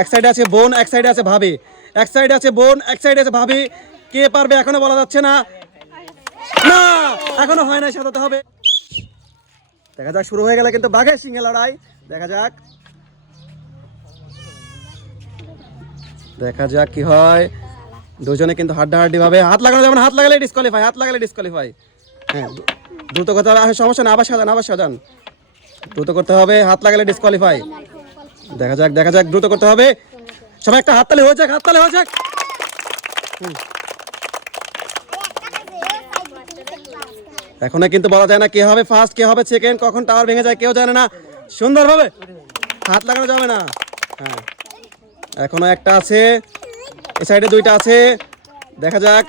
এক সাইডে আছে বোন, এক সাইডে আছে ভাবি। এক সাইডে আছে বোন, এক সাইডে আছে ভাবি। কে পারবে এখনও বলা যাচ্ছে না? না! এখনও হয় না সাজাতে হবে। দেখা যাক, শুরু হয়ে গেলে কিন্তু বাঘের সিংহে লড়াই। দেখা যাক। দেখা যাক কি হয়। দুজনে কিন্তু হাড্ডাহাড্ডি ভাবে হাত লাগানো যাবে হাত লাগালে ডিসকোয়ালিফাই হাত লাগালে ডিসকোয়ালিফাই হ্যাঁ দ্রুত হবে সমস্যা না, আবার সাজান আবার সাজান। দ্রুত করতে হবে, হাত লাগালে ডিসকোয়ালিফাই দেখা যাক দেখা যাক, দ্রুত করতে হবে। সবাই একটা হাততালি হয়ে যাক হাততালি হয়ে যাক এখনও কিন্তু বলা যায় না কে হবে ফার্স্ট কে হবে সেকেন্ড কখন টাওয়ার ভেঙে যায় কেউ জানে না। সুন্দরভাবে হাত লাগানো যাবে না। হ্যাঁ। এখনও একটা আছে এই সাইডে দুইটা আছে। দেখা যাক।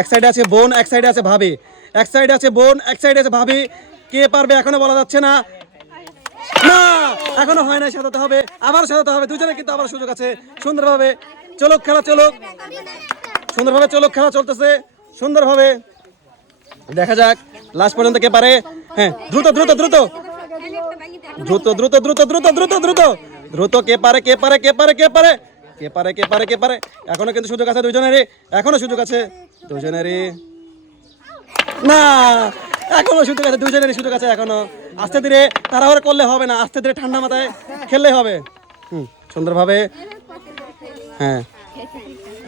এক সাইডে আছে বোন, এক সাইডে আছে ভাবি। এক সাইডে আছে বোন, এক সাইডে আছে ভাবি। কে পারবে এখনও বলা যাচ্ছে না। না, এখনও হয় না সাজাতে হবে, আবার সাজাতে হবে, দুজনে কিন্তু আবার সুযোগ আছে। সুন্দরভাবে চলুক, খেলা চলুক। সুন্দরভাবে চলুক, খেলা চলতেছে, সুন্দরভাবে। দেখা যাক লাস্ট পর্যন্ত কে পারে। হ্যাঁ দ্রুত দ্রুত দ্রুত। দ্রুত দ্রুত দ্রুত দ্রুত দ্রুত দ্রুত। দ্রুত কে পারে কে পারে কে পারে কে পারে কে পারে কে পারে কে পারে। এখনও কিন্তু সুযোগ আছে দুজনেরই, এখনও সুযোগ আছে দুজনেরই। না এখনও সুযোগ আছে দুজনেরই সুযোগ আছে এখনও। আস্তে ধীরে তাড়াহুড়ো করলে হবে না, আস্তে ধীরে ঠান্ডা মাথায় খেললে হবে। হুম, সুন্দরভাবে। হ্যাঁ।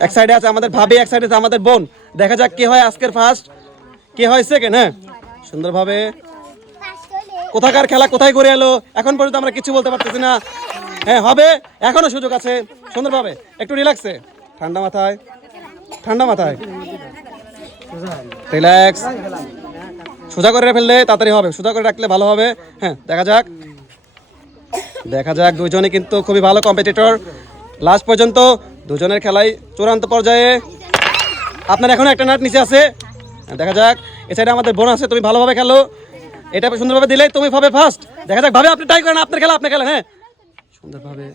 এক সাইডে আছে আমাদের ভাবি, এক সাইডে আছে আমাদের বোন। দেখা যাক কে হয় আজকের ফার্স্ট কে হয় সেকেন্ড হ্যাঁ? সুন্দরভাবে। কোথাকার খেলা, কোথায় করে এলো, এখন পর্যন্ত আমরা কিছু বলতে পারতেছি না। হ্যাঁ হবে, এখনও সুযোগ আছে, সুন্দরভাবে। একটু রিল্যাক্সে ঠান্ডা মাথায় ঠান্ডা মাথায়। রিল্যাক্স সোজা করে ফেললে তাড়াতাড়ি হবে সোজা করে রাখলে ভালো হবে। হ্যাঁ দেখা যাক। দেখা যাক দুজনে কিন্তু খুবই ভালো কম্পিটিটর লাস্ট পর্যন্ত দুজনের খেলাই চূড়ান্ত পর্যায়ে। আপনার এখন একটা নাট নিচে আছে। দেখা যাক, এ সাইডে আমাদের বোন আছে, তুমি ভালোভাবে খেলো। এটা সুন্দরভাবে দিলে তুমি ভাবে ফার্স্ট দেখা যাক, ভাবে আপনি ট্রাই করেন, আপনার খেলা আপনি খেলেন হ্যাঁ। সুন্দরভাবে।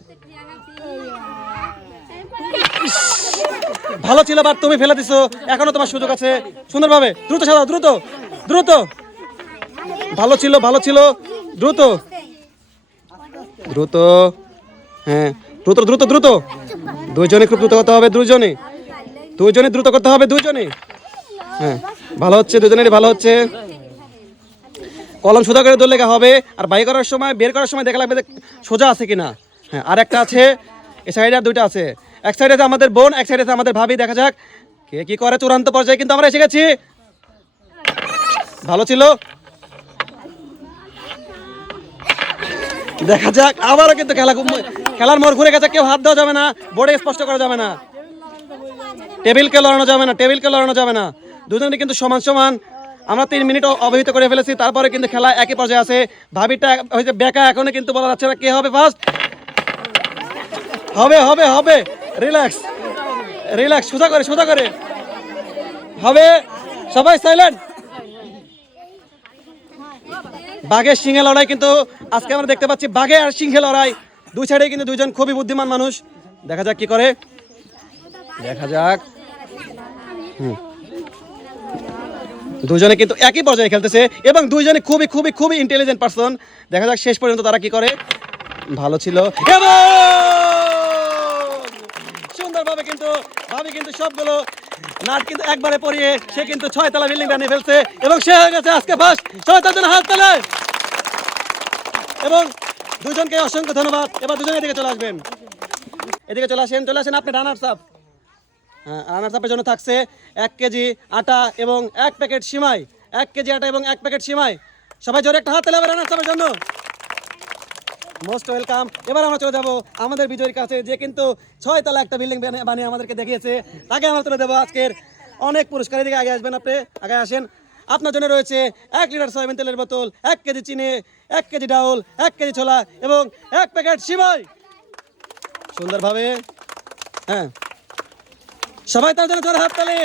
ভালো ছিল বাট তুমি ফেলে দিছো। এখনও তোমার সুযোগ আছে। সুন্দরভাবে, দ্রুত সাজাও, দ্রুত। দ্রুত। ভালো ছিল ভালো ছিল। দ্রুত। দ্রুত। হ্যাঁ। দ্রুত দ্রুত দ্রুত। দুইজনে খুব দ্রুত করতে হবে দুইজনে দুইজনে দ্রুত করতে হবে দুইজনে হ্যাঁ। ভালো হচ্ছে দুজনের ভালো হচ্ছে। কলম সোজা করে ধরলে হবে। আর বাই করার সময়, বের করার সময় দেখা লাগবে সোজা আছে কিনা। হ্যাঁ আর একটা আছে। এই সাইডে আর দুইটা আছে। এক সাইডে আছে আমাদের বোন, এক সাইডে আছে আমাদের ভাবি। দেখা যাক কে কি করে চূড়ান্ত পর্যায়ে। কিন্তু আমরা এসে গেছি। ভালো ছিল? দেখা যাক, আবারও কিন্তু খেলা খেলার মোড় ঘুরে গেছে, কেউ হাত দেওয়া যাবে না, বোর্ডে স্পষ্ট করা যাবে না। টেবিলকে লড়ানো যাবে না, টেবিলকে লড়ানো যাবে না। দুজনে কিন্তু সমান সমান। আমরা তিন মিনিট অবহিত করে ফেলেছি, তারপরে কিন্তু খেলা একই পর্যায়ে আছে। ভাবিটা হয়েছে বেকা এখনও কিন্তু বলা যাচ্ছে না কে হবে ফার্স্ট হবে হবে হবে। রিল্যাক্স রিল্যাক্স সোজা করে সোজা করে। হবে, সবাই সাইলেন্ট বাঘের সিংহে লড়াই কিন্তু আজকে আমরা দেখতে পাচ্ছি বাঘে আর সিংহে লড়াই। দুই সাইডে কিন্তু দুইজন খুবই বুদ্ধিমান মানুষ। দেখা যাক কি করে। দেখা যাক। দুজনে কিন্তু একই পর্যায়ে খেলতেছে এবং দুইজনে খুবই খুবই খুবই ইন্টেলিজেন্ট পারসন দেখা যাক শেষ পর্যন্ত তারা কি করে। ভালো ছিল। সুন্দরভাবে কিন্তু, ভাবি কিন্তু সবগুলো নাট কিন্তু একবারে পরিয়ে, সে কিন্তু ছয়তলা বিল্ডিং বানিয়ে ফেলছে এবং সে হয়ে গেছে আজকে ফার্স্ট সবাই তার জন্য হাত তোলে এবং দুজনকে অসংখ্য ধন্যবাদ। এবার দুজন এদিকে চলে আসবেন। এদিকে চলে আসেন চলে আসেন আপনি রানার সাপ হ্যাঁ রানার সাপের জন্য থাকছে এক কেজি আটা এবং এক প্যাকেট সিমাই। এক কেজি আটা এবং এক প্যাকেট সিমাই। সবাই জোরে একটা হাত তোলে রানার সাপের জন্য। Most welcome. এবার আমরা চলে যাব আমাদের বিজয়ের কাছে, যে কিন্তু ছয় তলা একটা বিল্ডিং বানিয়ে আমাদেরকে দেখিয়েছে। তাকে আমরা তুলে দেবো আজকের অনেক পুরস্কারের দিকে আগে আসবেন আপনি, আগে আসেন। আপনার জন্য রয়েছে এক লিটার সয়াবিন তেলের বোতল, এক কেজি চিনি, এক কেজি ডাউল, এক কেজি ছোলা এবং এক প্যাকেট সিমাই। সুন্দরভাবে। হ্যাঁ। সবাই তার জন্য জোরে হাত তালে।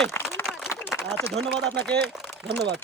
আচ্ছা ধন্যবাদ আপনাকে। ধন্যবাদ।